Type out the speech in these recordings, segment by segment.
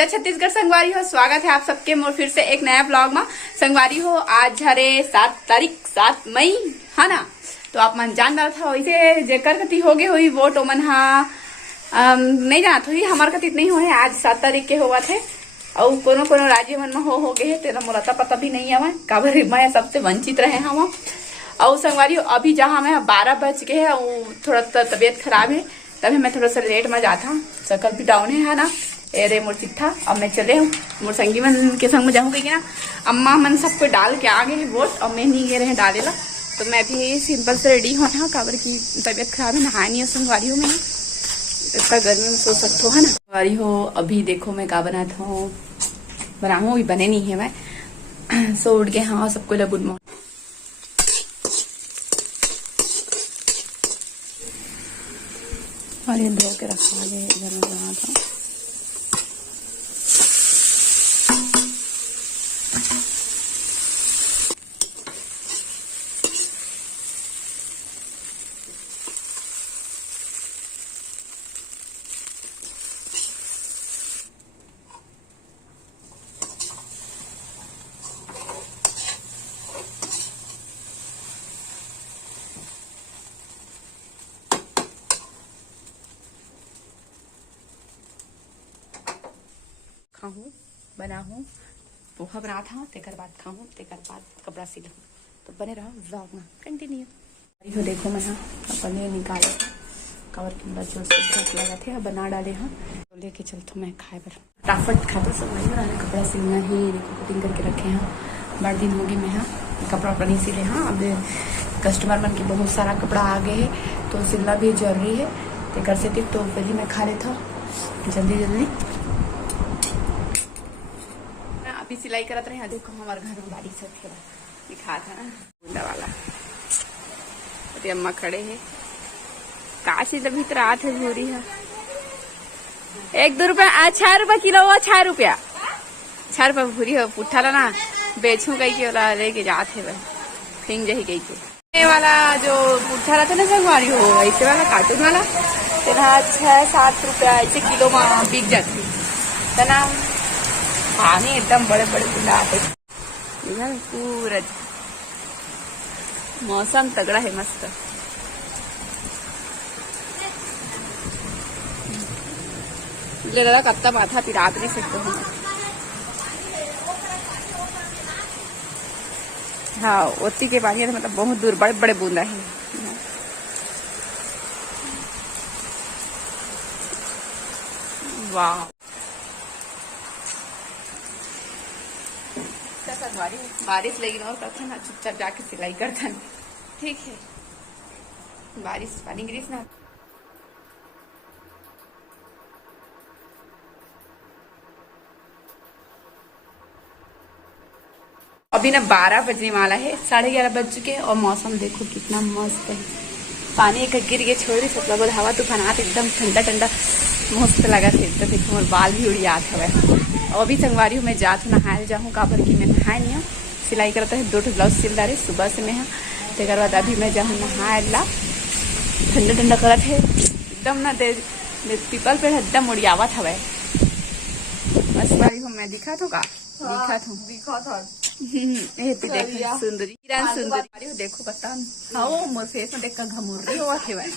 जय छत्तीसगढ़ संगवारी हो। स्वागत है आप सबके मोर फिर से एक नया ब्लॉग में। संगवारी हो आज हरे 7 मई है ना। तो आप मन जान रहा था वैसे जेकर कति हो गए हुई वोट ओमन हा नहीं जानत हुई हमार कति नहीं हुए। आज 7 तारीख के होवत है और कोनो कोनो राज्य मन में हो गए है तेरा मोला पता भी नहीं है काबर मैं सबसे वंचित रहे हम। और संगवारी हो अभी जहाँ मैं 12 बज गए है थोड़ा तबीयत खराब है तभी मैं थोड़ा सा लेट में जाता हूँ। सकल भी डाउन है ना। अरे मोर चिट्ठा अब मैं चले हूँ मोर संगी मन के संग में जाऊँ कहीं ना अम्मा मन सबको डाल के आ गए हैं वोट और मैं नहीं गए रहे डाले ला। तो मैं भी सिंपल से रेडी होना काबर की तबीयत खराब है नहाया नहीं है संगवारी हो। मैं इतना गर्मी में सो सकते हो है ना संगवारी हो। अभी देखो मैं क्या बनाता हूँ बनाऊँ अभी बने नहीं है मैं सो उठ गए। हाँ सबको गुड मॉर्निंग। और ये धो के रखा है इधर में बना था। खाऊं बनाऊं पोहा बना था तेकर बाद खाऊं तेकर बाद कपड़ा सिलूं। तो बने रहो व्लॉग में कंटिन्यू। देखो मैं हाँ अपने निकाले कवर के बच्चों से भूख लगा थे बना डाले हाँ तो लेके चलता मैं खाए पर फटाफट खा तो सब वही कपड़ा सिलना ही देखो कटिंग करके रखे हैं। बड़ा दिन होगी मैं हाँ कपड़ा नहीं सिले। हाँ अब कस्टमर मन के बहुत सारा कपड़ा आ गए है तो सिलना भी जरूरी है तेकर से टिक तो पहले मैं खा लेता जल्दी जल्दी। अभी सिलाई करत रहे देखो हमारे घर में बारिश है दिखा था ना बूंदा वाला। अरे अम्मा खड़े है काशी तो भीतर आठ है झूरी है 1-2 रुपया 6 रुपया किलो हुआ 6 रुपया 6 रुपया भूरी है पुट्ठा ला ना बेचू कही के वाला लेके जाते है फिंग जही कही के वाला जो पुट्ठा रहता ना संगवारी हो ऐसे वाला कार्टून वाला तेरा 6-7 रुपया ऐसे किलो में बिक जाती है ना। पानी एकदम बड़े बड़े गुलाब है पूरा मौसम तगड़ा है मस्त। ले रहा कत्ता माथा पिरा नहीं सकते हो। हाँ ओती के पानी है मतलब बहुत दूर बड़े बड़े बूंदा है। वाह बारिश लेकिन और करता ना चुपचाप जाके सिलाई करता ठीक है। बारिश पानी गिरीस ना अभी ना 12 बजने वाला है 11:30 बज चुके और मौसम देखो कितना मस्त है। पानी एक गिर के छोड़ सब लोग हवा तूफान आते एकदम ठंडा ठंडा मस्त लगा थे। तो देखो मोर बाल भी उड़ियात हवे और अभी संगवारी हूँ मैं जात नहाए जाऊँ काबर की मैं नहाए नहीं हूँ सिलाई करता है 2 ब्लाउज सिल डाले सुबह से मैं तेकर बाद अभी मैं जाऊँ नहाए ला ठंडा ठंडा करत है एकदम ना पीपल पे एकदम उड़ियावत हवे। बस हूँ मैं दिखा तो का दिखा था देखो सुंदरी किरण सुंदरी देखो बता हाँ मोर फेस में देख कर घमुर्री हुआ थे भाई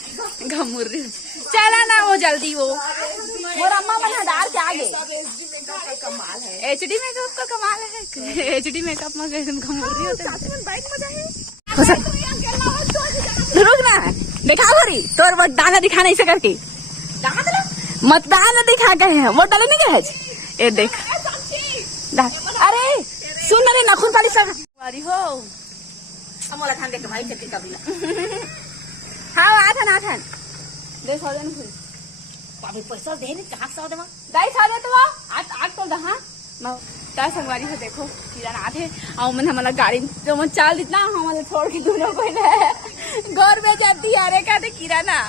घमुर्री चला ना वो जल्दी वो मोर अम्मा मन डाल के आगे कमाल है HD मेकअप का कमाल है। HD मेकअप में घमुर्री होते हैं। रुक ना दिखा भरी तोर वो दाना दिखा नहीं सकर के मतदान दिखा गए हैं वो डाले नहीं गए। ए देख अरे सुन अरे नखुन पाली संगवारी हो अमोला थान देख भाई खेती कबिला हाँ आथन दे सौ दिन फुल अभी पैसा दे नहीं कहाँ सौ देवा दाई सौ दे तो आठ तो दहा ता संगवारी हो देखो किरण आथे और मन हमारा गाड़ी जो मन चाल इतना हमारे छोड़ के दोनों को घर में जाती अरे का दे किराना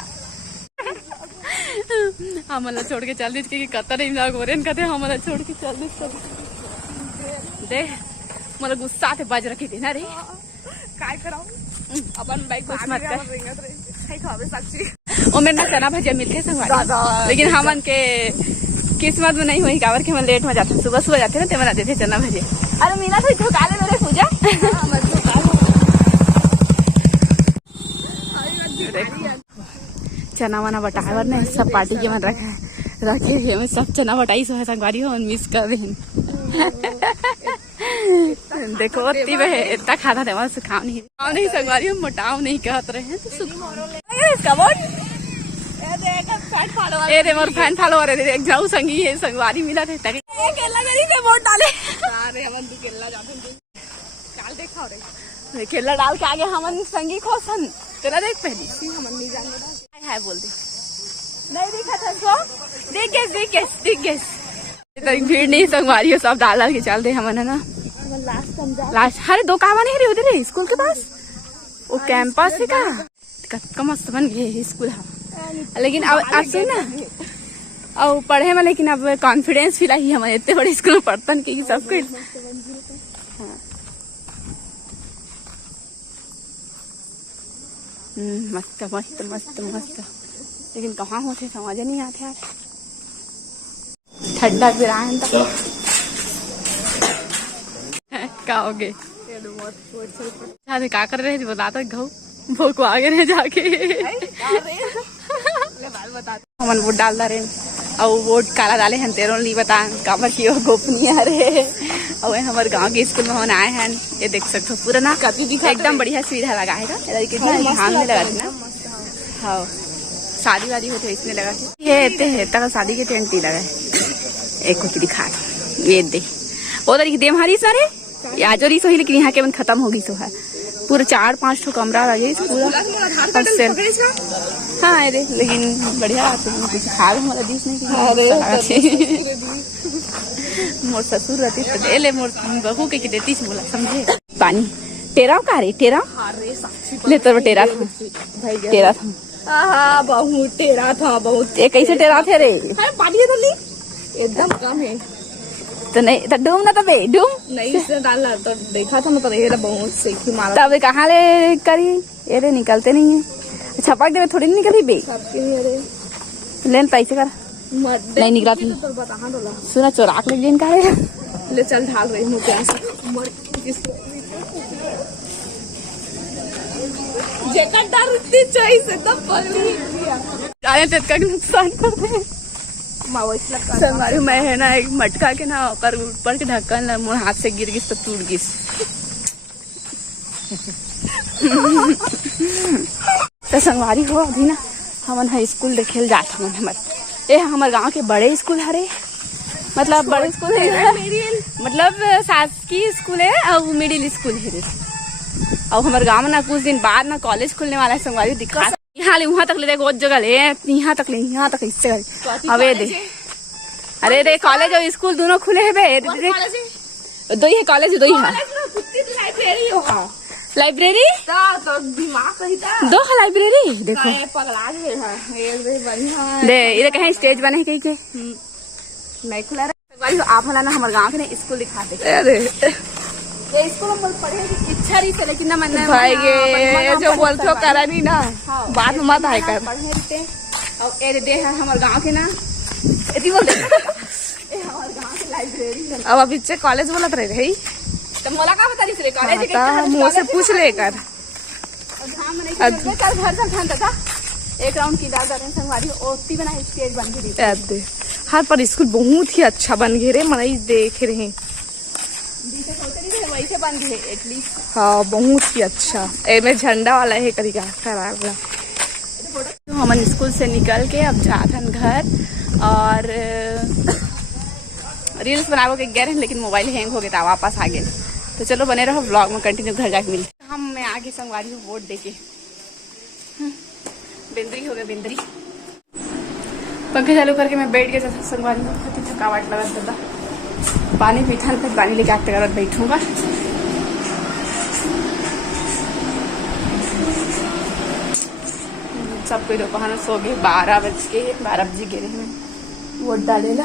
हमारा छोड़ के चल दी कि कतर नहीं गोरेन कहते हमारा छोड़ के चल दी दे मतलब गुस्सा थे बज रखी थी ना रे काय कराऊं अपन बाइक कुछ मत कर। ओ मेरे ना चना भजिया मिलते संगवारी लेकिन हमन के किस्मत में नहीं हुई कावर के हम लेट में जाते, सुबह सुबह जाते ना ते बनाते थे चना भजे। अरे मीना तो झुका ले मेरे पूजा। चना वना बटावर ने सब पार्टी के मन रखे में सब चना बटाई सो है संगवारी हो मिस कर रही। देखो इतनी वे इतना खाता था बस खाओ नहीं संगवारी हम मोटाव नहीं कहत रहे हैं तो इसका बोल ए रे मोर फैन फॉलोअर है जाऊ संगी है संगवारी मिला थे तक केला गरी पे वोट डाले। अरे हमन तू केला जाते काल देखा रे केला डाल के आगे हमन संगी खोसन तेरा देख पहली हमन नहीं जाने है बोल दे नहीं देखा था सो देख गेस भीड़ नहीं संगवारी हो सब डाल के चल दे हमन है ना लास्ट हरे दो कावा नहीं रही उधर स्कूल के पास वो कैंपस है का मस्त बन गए स्कूल। लेकिन अब सुन ना और पढ़े में लेकिन अब कॉन्फिडेंस फील आई हमारे इतने बड़े स्कूल में पढ़तन की सब कुछ मस्त मस्त मस्त मस्त। लेकिन कहाँ होते समझ नहीं आते यार ठंडा फिर आए तो क्या हो गए क्या कर रहे थे बताता घऊ भूख आगे रहे जाके हमन वोट डाल रहे और वोट काला डाले हैं तेरो नहीं बता काबर की गोपनीय रे और हमारे गांव के स्कूल में हम आए हैं। ये देख सकते हो पूरा ना एकदम बढ़िया सुविधा लगा है कितना ध्यान में लगा थी ना। हाँ शादी वादी होते इसमें लगा ये तक शादी के टेंट ही लगा है। एक कुछ दिखा ये दे वो तरीके दे हमारी सारे आज और सो ही लेकिन यहाँ के बंद खत्म होगी सो है पूरा 4-5 ठो कमरा लगे पूरा। हाँ अरे लेकिन बढ़िया कुछ खा हमारा दिश नहीं मोर ससुर रहती तो दे ले मोर बहू के देती बोला समझे। पानी टेरा का रे टेरा ले तो टेरा था बहुत टेरा था बहुत एक कैसे टेरा थे रे पानी तो ली एकदम कम है तो नहीं तो डूम ना तो बे डूम नहीं इसने डालना तो देखा था मतलब ये बहुत सेकी मारा तब कहाँ ले करी ये रे निकलते नहीं है छपक दे थोड़ी नहीं निकली बे लेन पैसे कर नहीं निकला था सुना चोराक ले लेन का ले चल ढाल रही हूँ प्यास जैकेट डालती चाहिए से तब पगली का नुकसान कर दे मैं है ना एक मटका के ना ऊपर के ढक्कन मोर हाथ से गिर गिस तो टूट गिस। तो संगवारी हो अभी ना हमन हाई स्कूल देखे जात हमन हमारे गांव के बड़े स्कूल हरे मतलब बड़े स्कूल है मतलब शासकीय स्कूल है और मिडिल स्कूल है और हमारे गांव में ना कुछ दिन बाद ना कॉलेज खुलने वाला है संगवारी दिखा यहाँ ले वहाँ तक ले देखो जगह ले यहाँ तक इससे अबे दे अरे रे कॉलेज और स्कूल दोनों खुले है बे दो ही है कॉलेज दो ही है लाइब्रेरी तो दिमाग दो है लाइब्रेरी देखो दे इधर कहीं स्टेज बने कहीं के नहीं खुला रहे आप हला ना हमारे गाँव के ना स्कूल दिखाते अरे ये स्कूल हम पढ़े इच्छा रही थी लेकिन ना मन भाई ये जो बोलते हो करा नहीं ना बात में मत आए कर और ए दे है हमारे गांव के ना एती बोल दे हमारे गांव की लाइब्रेरी अब अभी से कॉलेज बोलत रहे रही तो मोला का बता रही रे कॉलेज के मुंह से पूछ ले कर धाम नहीं कर घर चल खान था एक राउंड की डाल रहे संगवारी ओती बना स्टेज बन गई हर पर स्कूल बहुत ही अच्छा बन गए रे मनई देख रहे वैसे बन गए एटलीस्ट हाँ बहुत ही अच्छा में झंडा वाला है करी खराब तो हम स्कूल से निकल के अब जाते हैं घर और रील्स बनाओ के गए लेकिन मोबाइल हैंग हो गया था वापस आ गए तो चलो बने रहो ब्लॉग में कंटिन्यू घर जाके मिलते हम मैं आगे संगवारी हूँ वोट देके बिंदरी हो गया बिंदरी पंखे चालू करके मैं बैठ गया संगवारी में थकावट लगा था पानी पीठा फिर पानी लेके आते कर बैठूंगा सब कोई दोपहर सो गए 12 बजे गिरे हैं वोट डालेला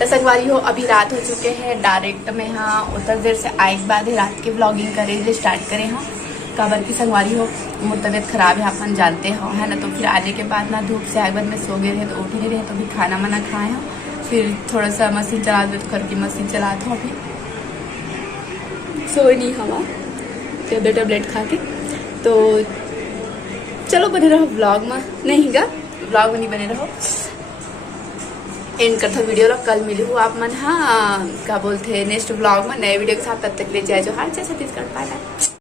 तो संगवारी हो अभी रात हो चुके हैं। डायरेक्ट में हाँ उतर देर से आए के बाद रात की व्लॉगिंग करे स्टार्ट करें हाँ। काबर की संगवारी हो मोर तबियत खराब है अपन जानते हो है ना। तो फिर आने के बाद ना धूप से आए बाद में सो गए रहे तो उठ नहीं रहे तो भी खाना मना खाए हो। फिर थोड़ा सा मशीन चला दो करके मशीन चला दो अभी सोए नहीं हवा टेबलेट खा के। तो चलो बने रहो व्लॉग में नहीं गा व्लॉग में नहीं बने रहो एंड करता वीडियो लो। कल मिली हूँ आप मन हाँ क्या बोलते नेक्स्ट व्लॉग में नए वीडियो के साथ। तब तक ले जाए जो हर छत्तीसगढ़ पाए।